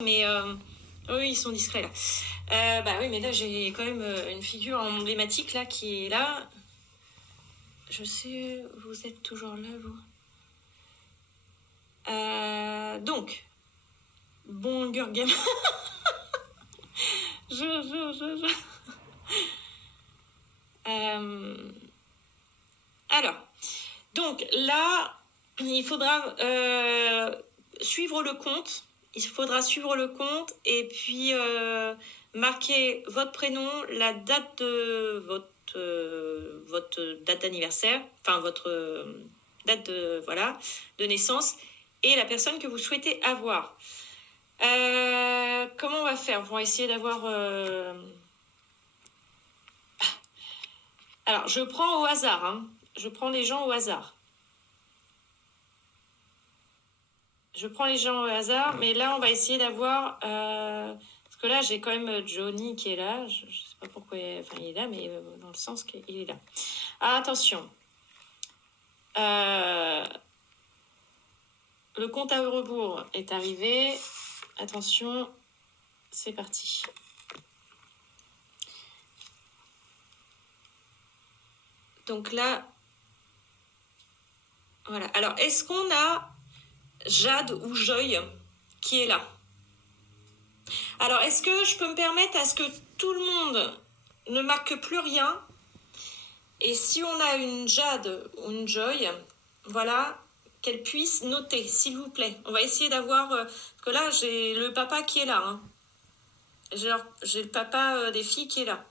Mais oui, ils sont discrets là. Bah oui, mais là j'ai quand même une figure emblématique là qui est là. Je sais, vous êtes toujours là, vous. Donc, bon Gurgam. Alors, donc là, il faudra suivre le compte. Il faudra suivre le compte et puis marquer votre prénom, la date de votre date d'anniversaire, enfin votre date de naissance et la personne que vous souhaitez avoir. Comment on va faire? On va essayer d'avoir... Alors, je prends au hasard. Hein. Je prends les gens au hasard. Mais là, on va essayer d'avoir... parce que là, j'ai quand même Johnny qui est là. Je ne sais pas pourquoi... Enfin, il est là, mais dans le sens qu'il est là. Ah, attention. Le compte à rebours est arrivé. Attention, c'est parti. Donc là... Voilà. Alors, est-ce qu'on a Jade ou Joy qui est là? Alors, est-ce que je peux me permettre à ce que tout le monde ne marque plus rien? Et si on a une Jade ou une Joy, voilà, qu'elle puisse noter, s'il vous plaît. On va essayer d'avoir... parce que là, j'ai le papa qui est là. Hein. J'ai le papa des filles qui est là.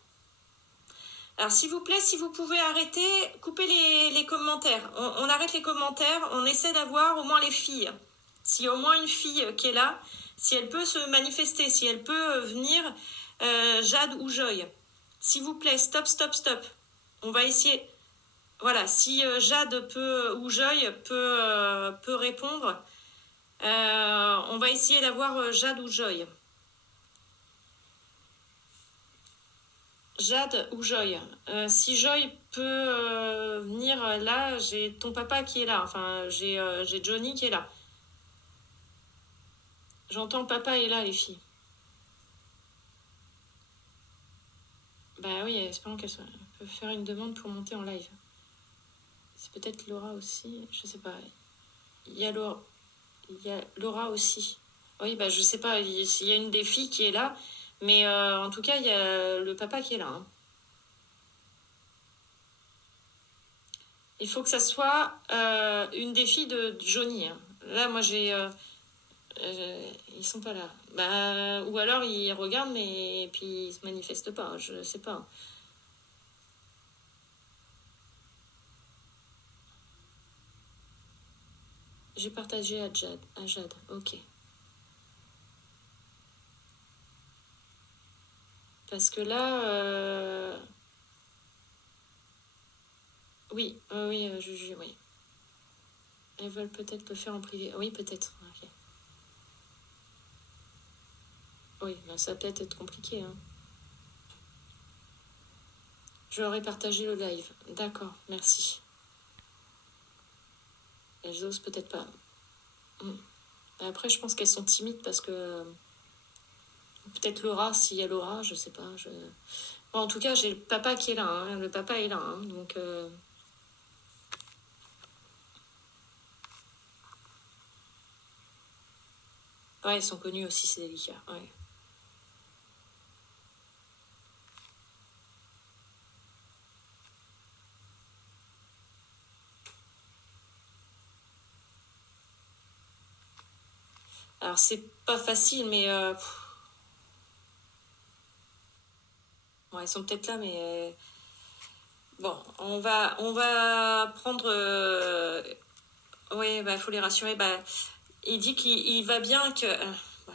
Alors, s'il vous plaît, si vous pouvez arrêter, coupez les commentaires. On arrête les commentaires, on essaie d'avoir au moins les filles. S'il y a au moins une fille qui est là, si elle peut se manifester, si elle peut venir, Jade ou Joy. S'il vous plaît, stop. On va essayer... Voilà, si Jade peut ou Joy peut répondre, on va essayer d'avoir Jade ou Joy. Jade ou Joy. Si Joy peut venir là, j'ai ton papa qui est là. Enfin, j'ai Johnny qui est là. J'entends papa est là, les filles. Bah oui, espérons qu'elle peut faire une demande pour monter en live. C'est peut-être Laura aussi, je sais pas. Il y a Laura aussi. Oui, bah je sais pas, il y a une des filles qui est là, mais en tout cas, il y a le papa qui est là. Hein. Il faut que ça soit une des filles de Johnny. Hein. Là, moi, ils sont pas là. Bah, ou alors, ils regardent, mais puis ils se manifestent pas. Je sais pas. J'ai partagé à Jade. Ok. Parce que là... Oui, Juju, oui. Elles veulent peut-être le faire en privé. Oui, peut-être. Okay. Oui, ben ça va peut-être être compliqué. Hein. Je leur ai partagé le live. D'accord, merci. Elles osent peut-être pas. Après, je pense qu'elles sont timides parce que... Peut-être Laura, s'il y a Laura, je sais pas. Bon, en tout cas, j'ai le papa qui est là. Hein. Le papa est là. Hein. Donc... Ouais, ils sont connus aussi, c'est délicat. Ouais. Alors, c'est pas facile, mais... Bon, ils sont peut-être là, mais... Bon, on va prendre... Oui, bah, faut les rassurer. Bah, il dit qu'il va bien, que...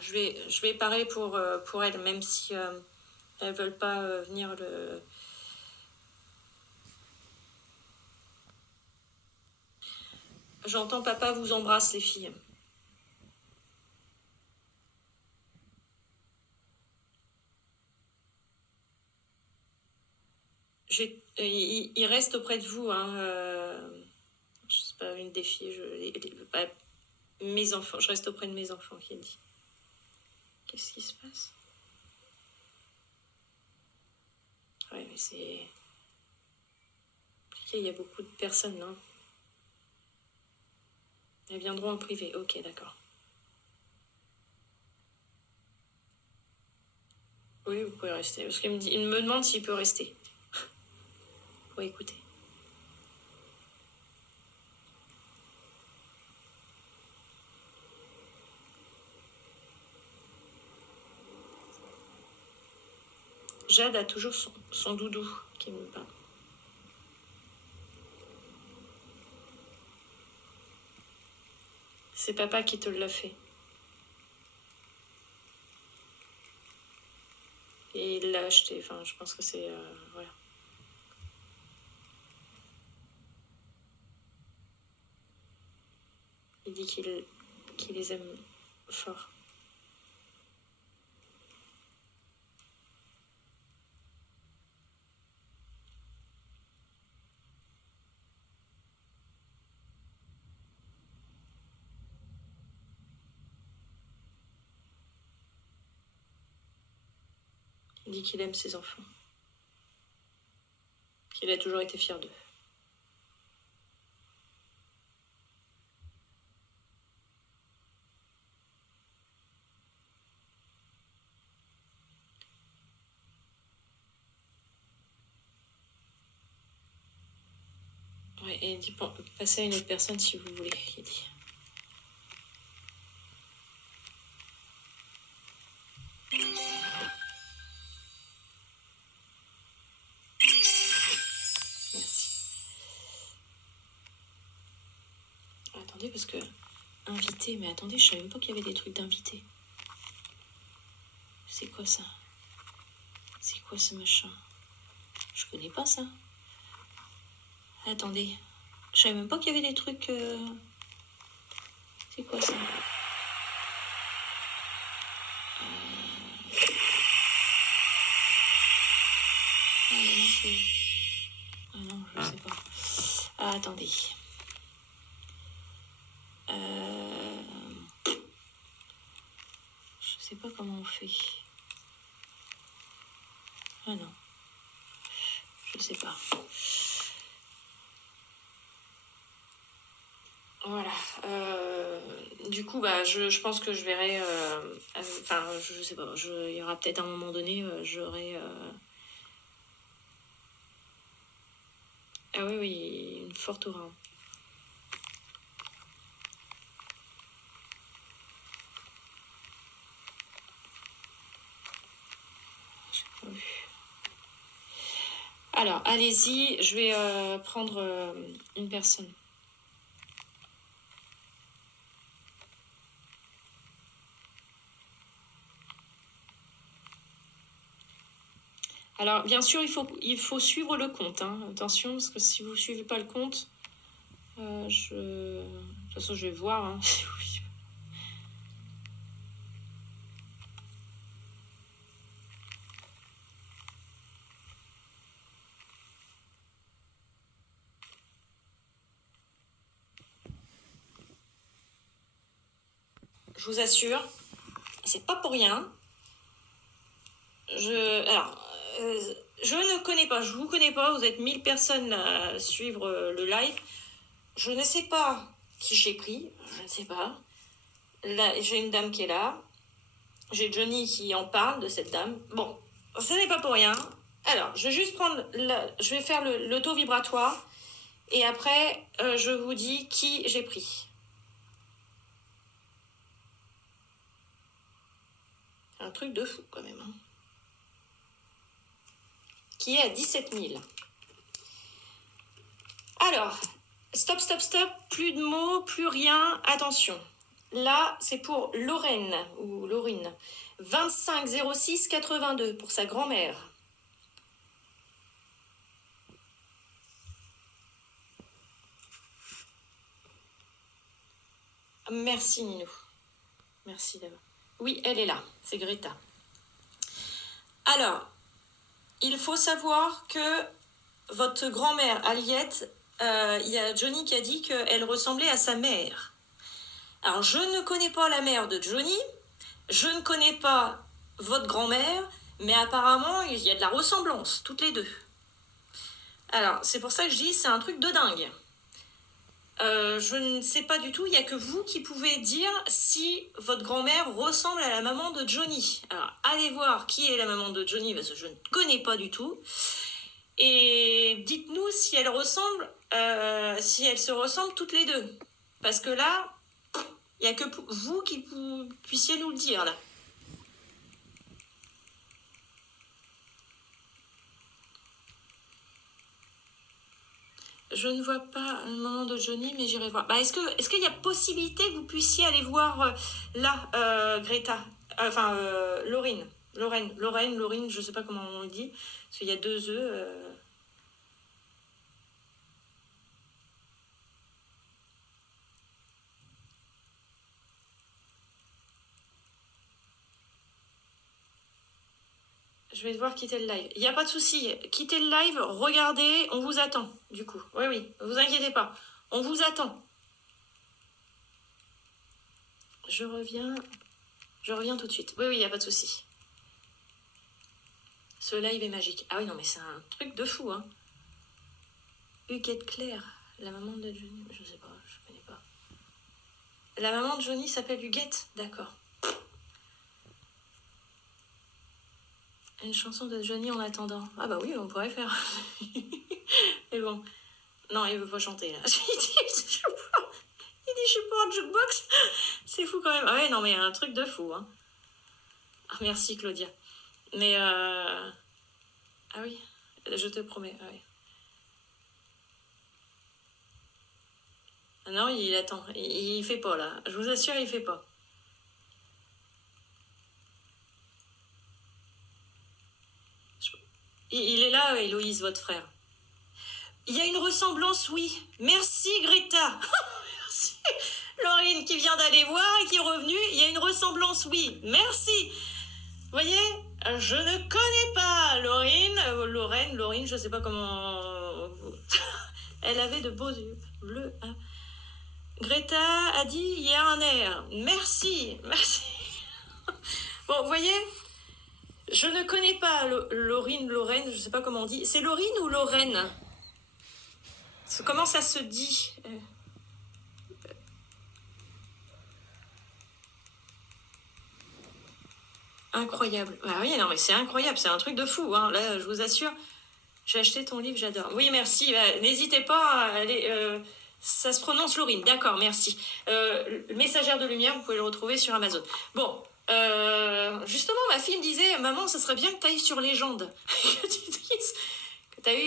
je vais parler pour elle, même si elles veulent pas venir le... J'entends papa vous embrasse, les filles. Il reste auprès de vous, hein. Je sais pas, une des filles, mes enfants, je reste auprès de mes enfants, qui dit. Qu'est-ce qui se passe? Ouais, mais c'est compliqué, il y a beaucoup de personnes, non? Elles viendront en privé, ok, d'accord. Oui, vous pouvez rester. Parce qu'il il me demande s'il peut rester. Oui, écoutez. Jade a toujours son doudou qui me parle. C'est papa qui te l'a fait. Et il l'a acheté. Enfin, je pense que c'est... voilà. Il dit qu'il les aime fort. Il dit qu'il aime ses enfants. Qu'il a toujours été fier d'eux. Ouais, et il dit passez à une autre personne si vous voulez, il dit. Merci. Attendez, parce que... Invité, mais attendez, je savais même pas qu'il y avait des trucs d'invité. C'est quoi ça? C'est quoi ce machin? Je connais pas ça. Attendez, je savais même pas qu'il y avait des trucs... C'est quoi ça? Ah non, c'est... Ah non, je sais pas. Ah, attendez. Je sais pas comment on fait. Ah non. Je sais pas. Voilà. Du coup, bah, je pense que je verrai... Enfin, je sais pas. Il y aura peut-être un moment donné, j'aurai... Ah oui, oui, une forte aura. J'ai pas vu. Alors, allez-y, je vais prendre une personne. Alors, bien sûr, il faut suivre le compte. Hein. Attention, parce que si vous ne suivez pas le compte, de toute façon, je vais voir. Hein, si vous... Je vous assure, c'est pas pour rien. Je ne connais pas, je vous connais pas, vous êtes 1000 personnes à suivre le live. Je ne sais pas qui j'ai pris, je ne sais pas. Là, j'ai une dame qui est là. J'ai Johnny qui en parle de cette dame. Bon, ce n'est pas pour rien. Alors, je vais juste prendre... je vais faire le taux vibratoire. Et après, je vous dis qui j'ai pris. Un truc de fou quand même. Hein. Qui est à 17 000. Alors, stop. Plus de mots, plus rien. Attention. Là, c'est pour Lorraine, ou Laurine. 25 06 82 pour sa grand-mère. Merci Ninou. Merci d'abord. Oui, elle est là. C'est Greta. Alors, il faut savoir que votre grand-mère, Aliette, il y a Johnny qui a dit qu'elle ressemblait à sa mère. Alors, je ne connais pas la mère de Johnny, Je ne connais pas votre grand-mère, mais apparemment, il y a de la ressemblance, toutes les deux. Alors, c'est pour ça que je dis, c'est un truc de dingue. Je ne sais pas du tout, il n'y a que vous qui pouvez dire si votre grand-mère ressemble à la maman de Johnny. Alors, allez voir qui est la maman de Johnny, parce que je ne connais pas du tout. Et dites-nous si elles ressemblent, si elles se ressemblent toutes les deux. Parce que là, il n'y a que vous qui puissiez nous le dire, là. Je ne vois pas le maman de Johnny, mais j'irai voir. Bah, est-ce qu'il y a possibilité que vous puissiez aller voir là, Greta, Laurine, Lorraine, je sais pas comment on le dit, parce qu'il y a deux E. Je vais devoir quitter le live. Il n'y a pas de souci. Quittez le live, regardez, on vous attend, du coup. Oui, vous inquiétez pas. On vous attend. Je reviens tout de suite. Oui, il n'y a pas de souci. Ce live est magique. Ah oui, non, mais c'est un truc de fou, hein. Huguette Claire, la maman de Johnny. Je sais pas, je connais pas. La maman de Johnny s'appelle Huguette, d'accord. Une chanson de Johnny en attendant. Ah bah oui, on pourrait faire. Mais bon. Non, il veut pas chanter, là. Il dit, je suis pas en jukebox. C'est fou quand même. Ah ouais, non, mais un truc de fou, hein. Ah, merci, Claudia. Mais, ah oui, je te promets, ah oui. Non, il attend. Il fait pas, là. Je vous assure, il fait pas. Il est là, Héloïse, votre frère. Il y a une ressemblance, oui. Merci, Greta. Merci. Laurine qui vient d'aller voir et qui est revenue. Il y a une ressemblance, oui. Merci. Vous voyez, je ne connais pas Lorraine, je sais pas comment... Elle avait de beaux yeux bleus. Hein. Greta a dit, il y a un air. Merci. Bon, vous voyez, je ne connais pas Lorraine, je sais pas comment on dit. C'est Laurine ou Lorraine? Comment ça se dit? Incroyable. Ah oui, non, mais c'est incroyable, c'est un truc de fou, hein. Là, je vous assure. J'ai acheté ton livre, j'adore. Oui, merci. N'hésitez pas à aller... ça se prononce Laurine, d'accord, merci. Messagère de lumière, vous pouvez le retrouver sur Amazon. Bon, justement, ma fille me disait, maman, ça serait bien que tu ailles sur Légende. Que tu dises que tu as eu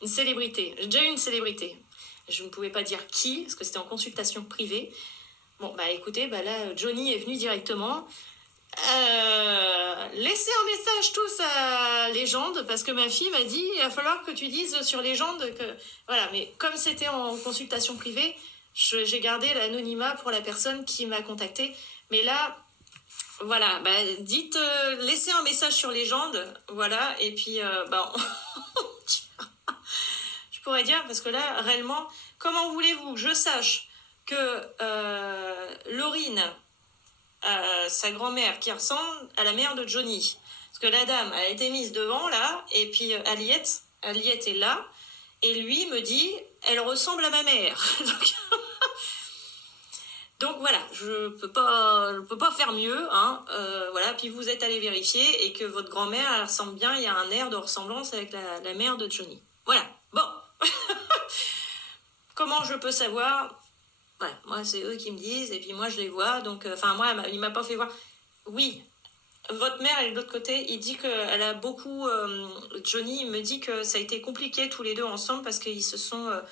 une célébrité. J'ai déjà eu une célébrité. Je ne pouvais pas dire qui, parce que c'était en consultation privée. Bon, bah écoutez, bah là, Johnny est venu directement. Laissez un message tous à Légende, parce que ma fille m'a dit, il va falloir que tu dises sur Légende que... Voilà, mais comme c'était en consultation privée, j'ai gardé l'anonymat pour la personne qui m'a contacté. Mais là, voilà, bah, dites, laissez un message sur Légende, voilà, et puis, bah, je pourrais dire, parce que là, réellement, comment voulez-vous que je sache que Laurine, sa grand-mère, qui ressemble à la mère de Johnny? Parce que la dame a été mise devant, là, et puis Aliette est là, et lui me dit, elle ressemble à ma mère. Donc voilà, je peux pas faire mieux, hein. Voilà, puis vous êtes allé vérifier et que votre grand-mère, elle ressemble bien, il y a un air de ressemblance avec la mère de Johnny. Voilà, bon. Comment je peux savoir? Ouais, moi, c'est eux qui me disent, et puis moi, je les vois, donc, moi, il m'a pas fait voir. Oui, votre mère, elle est de l'autre côté, il dit qu'elle a beaucoup... Johnny me dit que ça a été compliqué tous les deux ensemble parce qu'ils se sont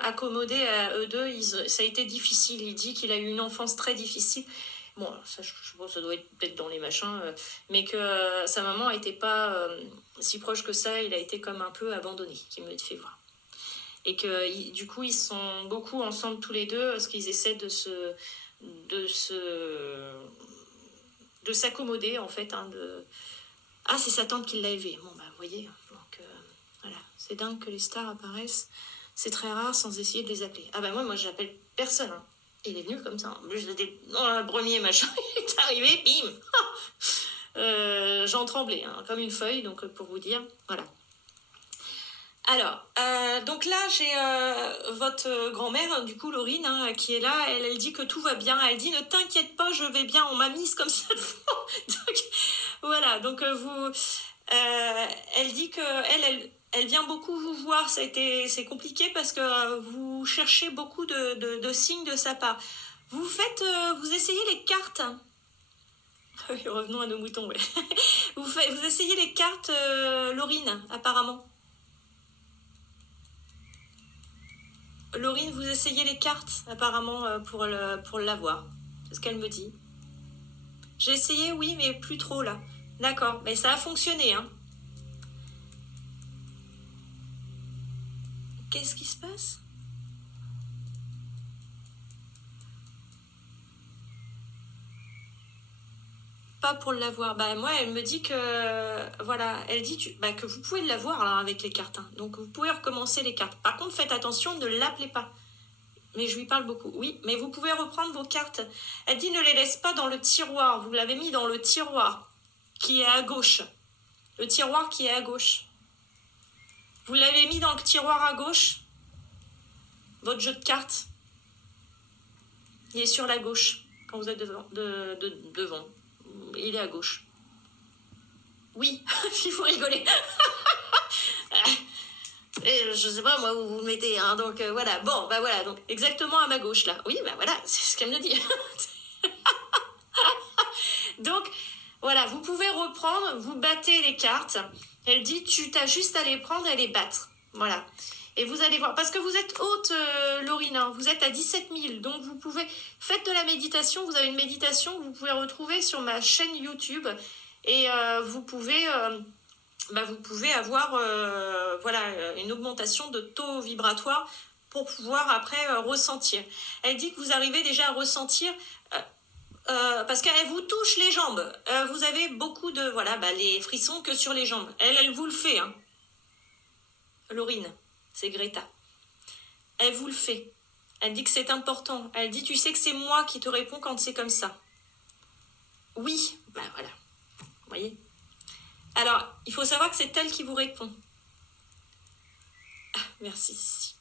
accommodés à eux deux. Ça a été difficile. Il dit qu'il a eu une enfance très difficile. Bon, ça, je pense que ça doit être peut-être dans les machins, mais que sa maman n'était pas si proche que ça. Il a été comme un peu abandonné, qui me fait voir. Et que du coup, ils sont beaucoup ensemble tous les deux parce qu'ils essaient de s'accommoder, en fait. Hein, Ah, c'est sa tante qui l'a élevé. Bon, bah, vous voyez. Donc, voilà. C'est dingue que les stars apparaissent. C'est très rare sans essayer de les appeler. Ah, bah, moi, j'appelle personne. Hein. Il est venu comme ça. En plus, j'étais dans le premier machin, il est arrivé, bim. J'en tremblais, hein, comme une feuille, donc pour vous dire, voilà. Alors, donc là, j'ai votre grand-mère, du coup, Laurine, hein, qui est là. Elle dit que tout va bien. Elle dit, ne t'inquiète pas, je vais bien. On m'a mise comme ça. Donc, voilà, donc elle dit que elle vient beaucoup vous voir. C'est compliqué parce que vous cherchez beaucoup de signes de sa part. Vous essayez les cartes. Revenons à nos moutons, ouais. Vous essayez les cartes, Laurine, apparemment. Laurine, vous essayez les cartes, apparemment, pour l'avoir. C'est ce qu'elle me dit. J'ai essayé, oui, mais plus trop, là. D'accord, mais ça a fonctionné, hein. Qu'est-ce qui se passe ? Pas pour l'avoir. Bah, moi, elle me dit que... Voilà, elle dit que vous pouvez l'avoir, là, avec les cartes. Hein. Donc, vous pouvez recommencer les cartes. Par contre, faites attention, ne l'appelez pas. Mais je lui parle beaucoup. Oui, mais vous pouvez reprendre vos cartes. Elle dit ne les laisse pas dans le tiroir. Vous l'avez mis dans le tiroir qui est à gauche. Le tiroir qui est à gauche. Vous l'avez mis dans le tiroir à gauche. Votre jeu de cartes. Il est sur la gauche. Quand vous êtes devant. Il est à gauche. Oui, il faut rigoler. Et je sais pas moi où vous le mettez, hein, donc voilà. Bon, bah voilà, donc exactement à ma gauche là. Oui, bah voilà, c'est ce qu'elle me dit. Donc voilà, vous pouvez reprendre, vous battez les cartes. Elle dit tu t'as juste à les prendre et les battre. Voilà. Et vous allez voir, parce que vous êtes haute, Laurine, hein, vous êtes à 17 000, donc vous pouvez, faites de la méditation, vous avez une méditation que vous pouvez retrouver sur ma chaîne YouTube, et vous pouvez avoir voilà, une augmentation de taux vibratoire pour pouvoir après ressentir. Elle dit que vous arrivez déjà à ressentir, parce qu'elle vous touche les jambes, vous avez beaucoup de, voilà, les frissons que sur les jambes. Elle vous le fait, hein. Laurine. C'est Greta. Elle vous le fait. Elle dit que c'est important. Elle dit, tu sais que c'est moi qui te réponds quand c'est comme ça. Oui, bah voilà. Vous voyez ? Alors, il faut savoir que c'est elle qui vous répond. Ah, merci.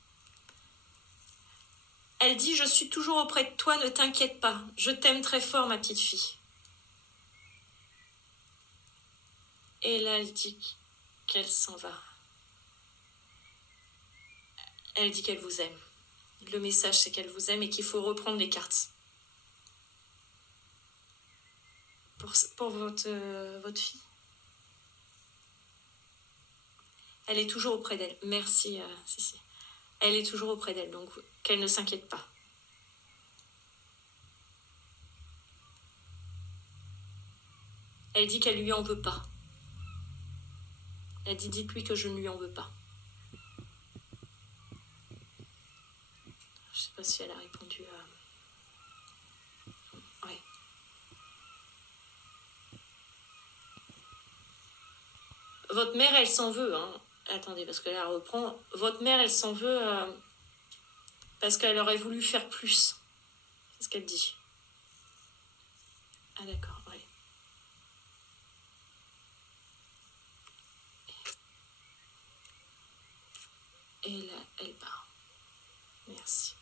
Elle dit, je suis toujours auprès de toi, ne t'inquiète pas. Je t'aime très fort, ma petite fille. Et là, elle dit qu'elle s'en va. Elle dit qu'elle vous aime. Le message, c'est qu'elle vous aime et qu'il faut reprendre les cartes. Pour votre fille. Elle est toujours auprès d'elle. Merci, Cici. Elle est toujours auprès d'elle, donc qu'elle ne s'inquiète pas. Elle dit qu'elle lui en veut pas. Elle dit, dites-lui que je ne lui en veux pas. Je sais pas si elle a répondu à... Ouais. Votre mère, elle s'en veut, hein. Attendez, parce que là, elle reprend. Votre mère, elle s'en veut parce qu'elle aurait voulu faire plus. C'est ce qu'elle dit. Ah d'accord, ouais. Et là, elle part. Merci.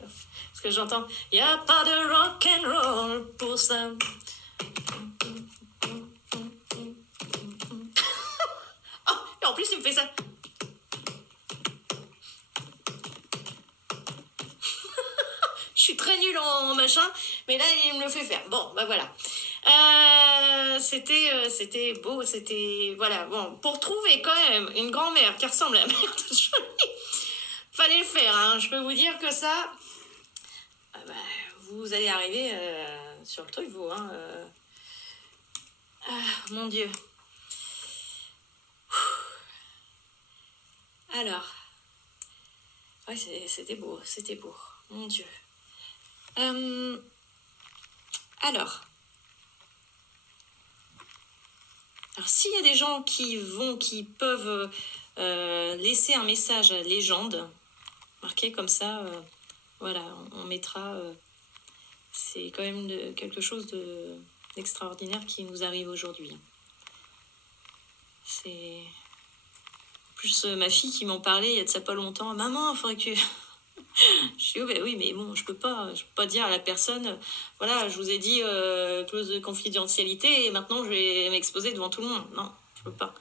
Parce que j'entends, il n'y a pas de rock and roll pour ça. Oh, et en plus, il me fait ça. Je suis très nulle en machin, mais là, il me le fait faire. Bon, bah voilà. C'était beau, c'était... Voilà, bon, pour trouver quand même une grand-mère qui ressemble à la mère de Johnny, fallait le faire, hein. Je peux vous dire que ça... vous allez arriver sur le truc, vous, hein. Mon Dieu. Alors... Ouais, c'était beau, mon Dieu. Alors, s'il y a des gens qui peuvent laisser un message légende, marqué comme ça, voilà, on mettra... c'est quand même quelque chose d'extraordinaire qui nous arrive aujourd'hui. C'est... Plus ma fille qui m'en parlait il y a de ça pas longtemps. Maman, il faudrait que tu... Je dis, oh, ben oui, mais bon, je peux pas dire à la personne, voilà, je vous ai dit clause de confidentialité et maintenant je vais m'exposer devant tout le monde. Non, je peux pas.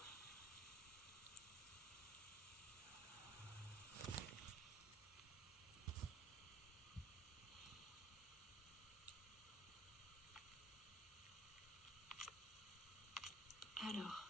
Alors...